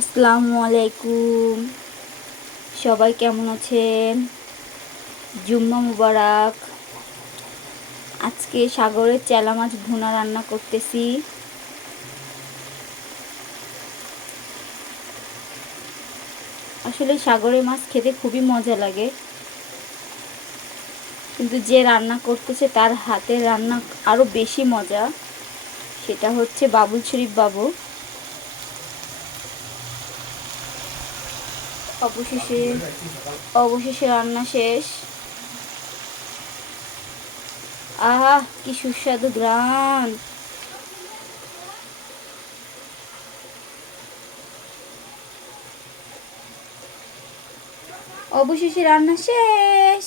আসসালামু সবাই কেমন আছেন? জুম্মা মুবারক। আজকে সাগরের চেলা মাছ ভুনা রান্না করতেছি। আসলে সাগরের মাছ খেতে খুবই মজা লাগে। কিন্তু যে রান্না করতেছে তার হাতের রান্না আরও বেশি মজা। সেটা হচ্ছে বাবুল শরীফ বাবু। অবশেষে অবশেষে রান্না শেষ। আহা, কি সুস্বাদু গ্রান। অবশেষে রান্না শেষ।